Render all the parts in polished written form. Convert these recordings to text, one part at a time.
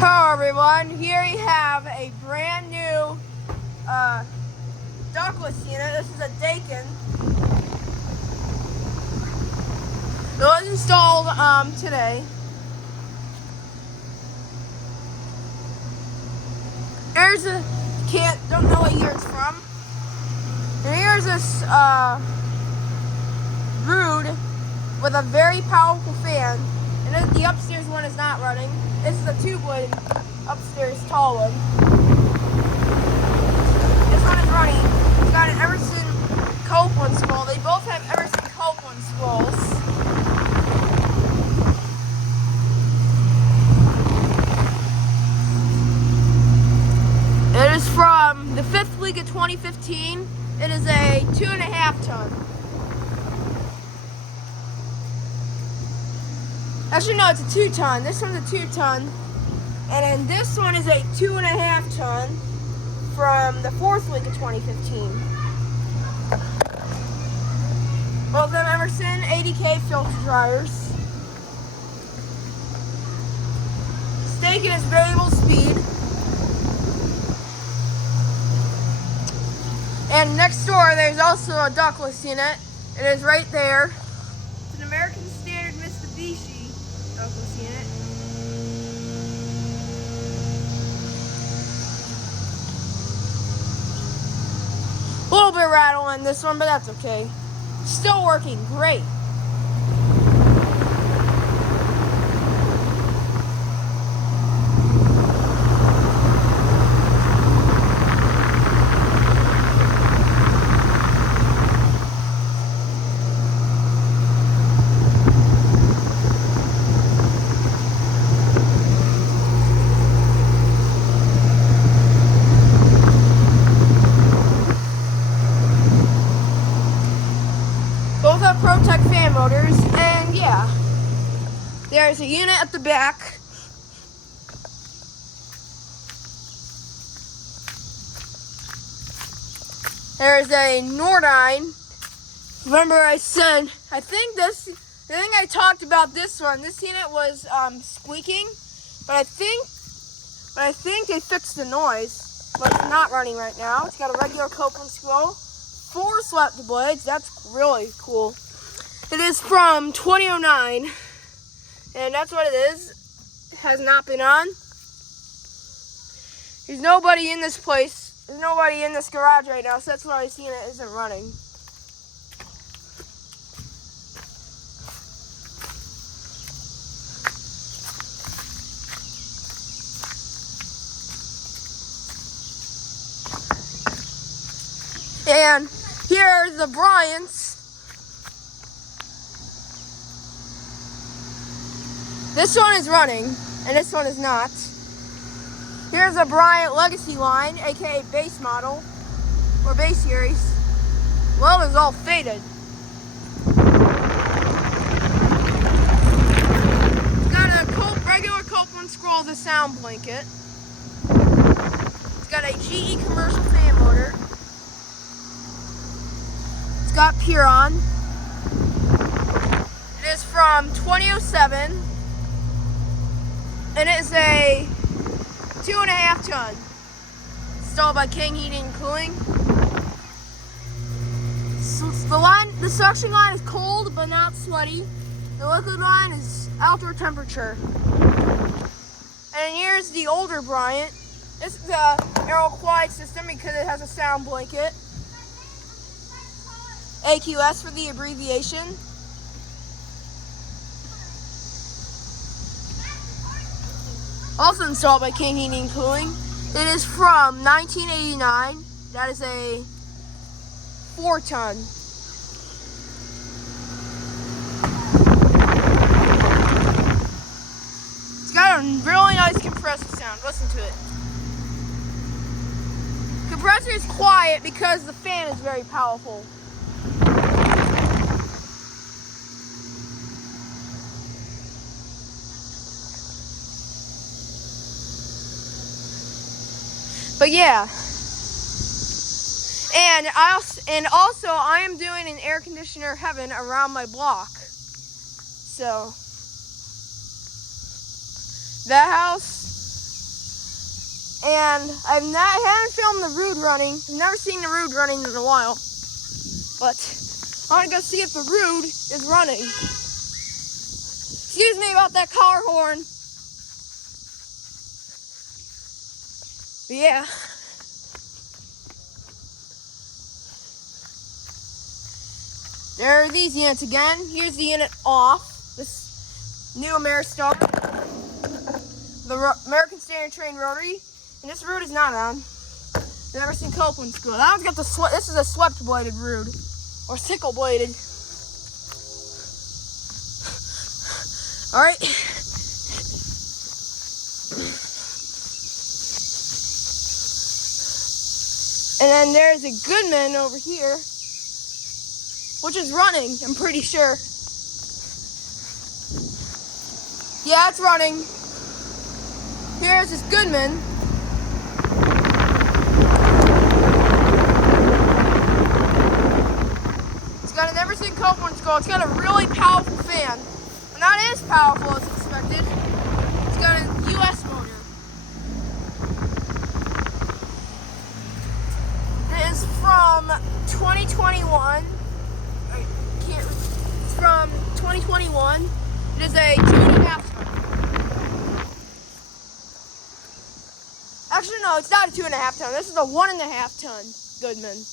Hello everyone, here we have a brand new ductless unit. This is a Dakin. It was installed today. Here's a, don't know what year it's from. And here's this Brood with a very powerful fan. And then the upstairs one is not running. This is a two-bladed upstairs tall one. This one is running. It's got an Emerson Copeland spool. They both have Emerson Copeland spools. It is from the 5th week of 2015. It is a 2.5 ton. Actually, no, it's a 2 ton. This one's a 2 ton. And then this one is a 2.5 ton from the 4th week of 2015. Both of them Emerson 80K filter dryers. Staking is variable speed. And next door, there's also a ductless unit. It is right there. It's an American Standard Mitsubishi ductless unit. A little bit rattle in this one, but that's okay. Still working great. Both have Protec fan motors, and yeah, there's a unit at the back. There's a Nordine. Remember I said, I think I talked about this one. This unit was squeaking, but I think they fixed the noise, but it's not running right now. It's got a regular Copeland spool. 4 swept blades. That's really cool. It is from 2009, and that's what it is. It has not been on. There's nobody in this place. There's nobody in this garage right now, so that's why I seen it isn't running. And here are the Bryants. This one is running, and this one is not. Here's a Bryant Legacy line, aka base model, or base series. Well, it's all faded. It's got a regular Copeland scroll as a sound blanket. It's got a GE commercial fan motor. It's got Puron. It is from 2007, and it is a 2.5 ton. Installed by King Heating and Cooling. So the suction line is cold but not sweaty. The liquid line is outdoor temperature. And here's the older Bryant. This is a aero quiet system because it has a sound blanket. AQS for the abbreviation. Also installed by King Heating and Cooling. It is from 1989. That is a 4 ton. It's got a really nice compressor sound. Listen to it. Compressor is quiet because the fan is very powerful. But yeah, and also I am doing an air conditioner heaven around my block. So that house And I haven't filmed the Rude running. I've never seen the Rude running in a while. But I want to go see if the Rude is running. Excuse me about that car horn. But yeah. There are these units again. Here's the unit off. This new Ameristar. The American Standard Train Rotary. And this Rude is not on. The Emerson Copeland School. That one's got the this is a swept bladed Rude. Or sickle bladed. Alright. And then there's a Goodman over here, which is running, I'm pretty sure. Yeah, it's running. Here's this Goodman. It's got an Emerson Copeland School. It's got a really powerful fan. But not as powerful as expected. It's got a US motor. It is from 2021. It's from 2021. It is a 2.5 ton. Actually, no, it's not a 2.5 ton. This is a 1.5 ton Goodman.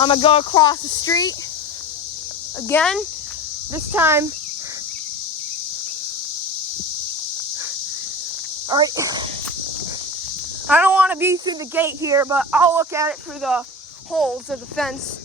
I'm gonna go across the street again. This time. All right. I don't want to be through the gate here, but I'll look at it through the holes of the fence.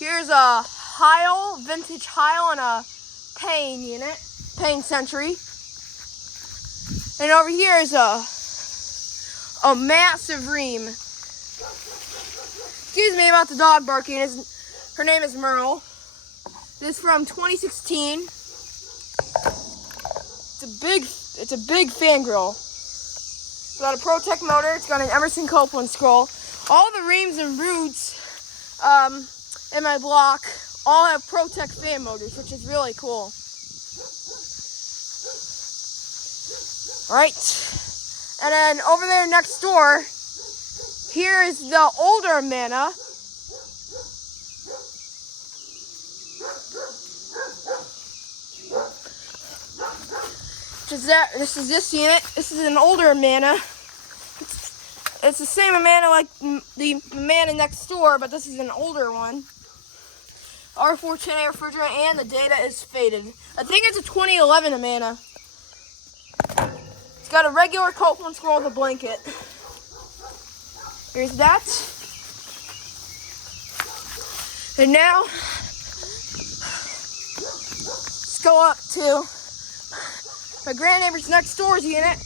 Here's a Heil, vintage Heil, and a Payne unit, Payne Century. And over here is a massive Ream. Excuse me about the dog barking. Her name is Merle. This is from 2016. It's a big fan grill. It's got a Protec motor. It's got an Emerson Copeland scroll. All the Reams and Rudes in my block all have Protec fan motors, which is really cool. All right. And then over there next door, here is the older Amana. This is this unit. This is an older Amana. It's the same Amana like the Amana next door, but this is an older one. R410A refrigerant, and the data is faded. I think it's a 2011 Amana. It's got a regular Copeland scroll with a blanket. Here's that. And now, let's go up to my grandneighbor's next door's unit.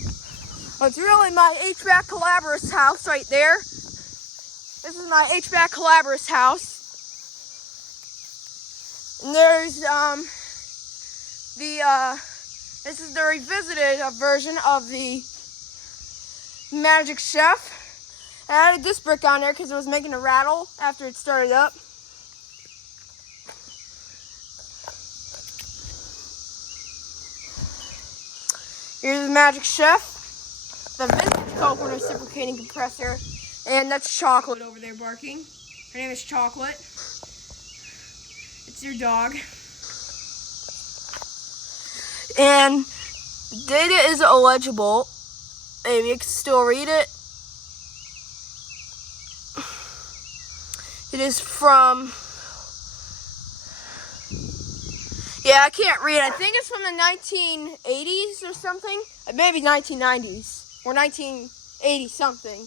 Well, it's really my HVAC Collaborator's house right there. This is my HVAC Collaborator's house. And there's this is the revisited version of the Magic Chef. I added this brick on there because it was making a rattle after it started up. Here's the Magic Chef, the vintage Copeland reciprocating compressor, and that's Chocolate over there barking. Her name is Chocolate. It's your dog. And the data is illegible. Maybe you can still read it. It is from, yeah, I can't read. I think it's from the 1980s or something. Maybe 1990s or 1980 something.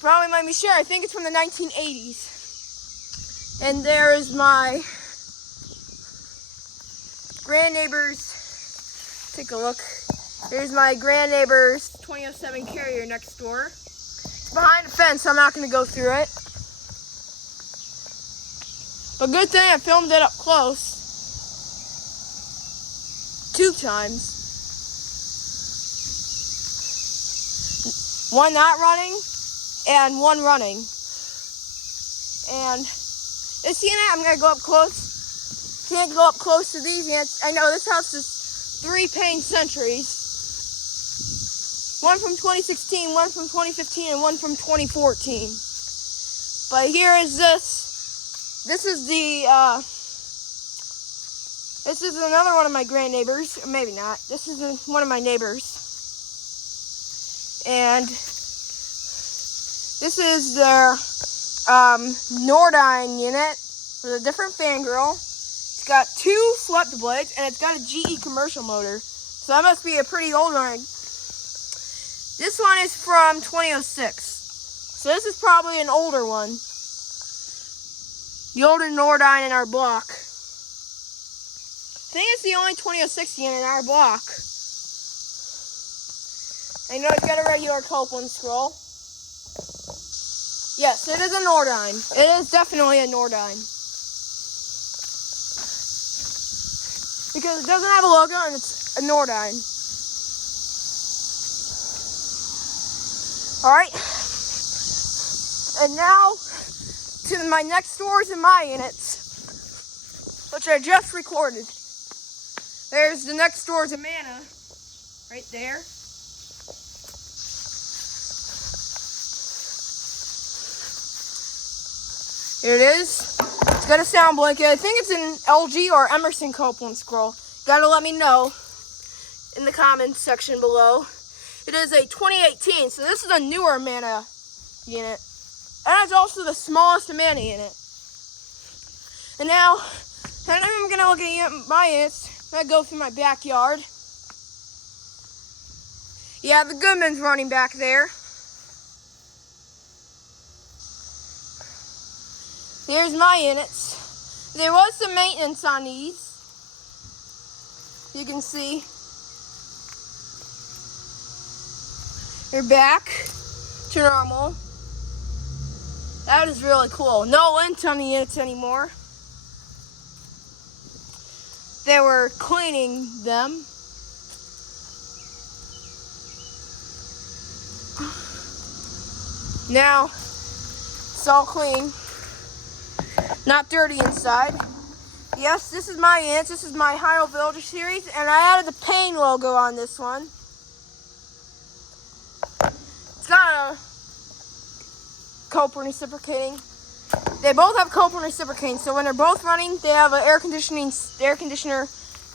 Probably might be sure. I think it's from the 1980s. And there is my grandneighbor's. Take a look. There's my grandneighbor's 2007 Carrier next door. It's behind a fence, so I'm not going to go through it. But good thing I filmed it up close. 2 times. One not running, and one running. And this unit, I'm gonna go up close. Can't go up close to these units. I know this house is 3 Payne Centuries. One from 2016, one from 2015, and one from 2014. But here is this. This is this is another one of my grand neighbors. Or maybe not. This is one of my neighbors. And this is their Nordine unit with a different fan grill. It's got 2 swept blades, and it's got a GE commercial motor. So that must be a pretty old one. This one is from 2006. So this is probably an older one. The older Nordine in our block. I think it's the only 2006 unit in our block. I know it's got a regular Copeland scroll. Yes, it is a Nordine. It is definitely a Nordine. Because it doesn't have a logo and it's a Nordine. Alright. And now to my next doors and my units, which I just recorded. There's the next door's Amana, right there. Here it is. It's got a sound blanket. I think it's an LG or Emerson Copeland scroll. Gotta let me know in the comments section below. It is a 2018, so this is a newer Amana unit. And it's also the smallest Amana unit. And now, I'm gonna look at my units. I'm gonna go through my backyard. Yeah, the Goodman's running back there. Here's my units. There was some maintenance on these. You can see. They're back to normal. That is really cool. No lint on the units anymore. They were cleaning them. Now, it's all clean. Not dirty inside. Yes, this is my units. This is my Hyrule Villager series, and I added the Payne logo on this one. It's got a Copeland reciprocating. They both have Copeland reciprocating, so when they're both running, they have an air conditioner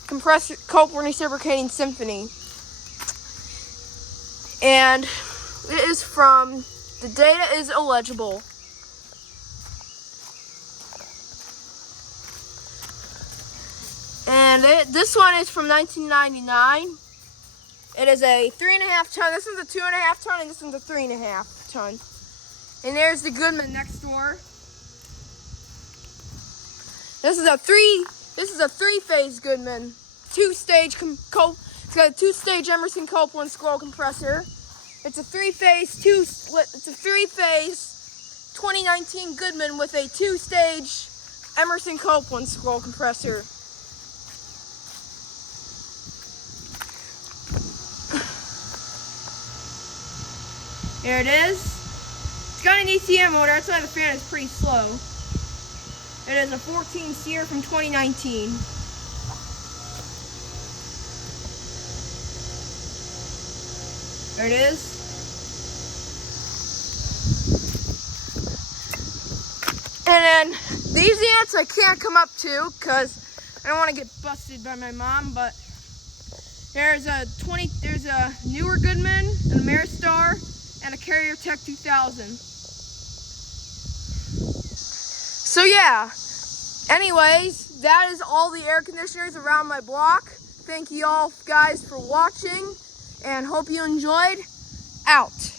compressor Copeland reciprocating Symphony. And it is from, the data is illegible. And this one is from 1999. It is a 3.5 ton. This one's a 2.5 ton, and this one's a 3.5 ton. And there's the Goodman next door. This is a three-phase Goodman, 2-stage it's got a 2-stage Emerson Copeland scroll compressor. It's a 3-phase 2019 Goodman with a 2-stage Emerson Copeland scroll compressor. There it is. It's got an ECM motor, that's why the fan is pretty slow. It is a 14 SEER from 2019. There it is. And then these units I can't come up to because I don't want to get busted by my mom, but there's a newer Goodman, an Ameristar, and a Carrier Tech 2000. So yeah, anyways, that is all the air conditioners around my block. Thank you all guys for watching, and hope you enjoyed. Out.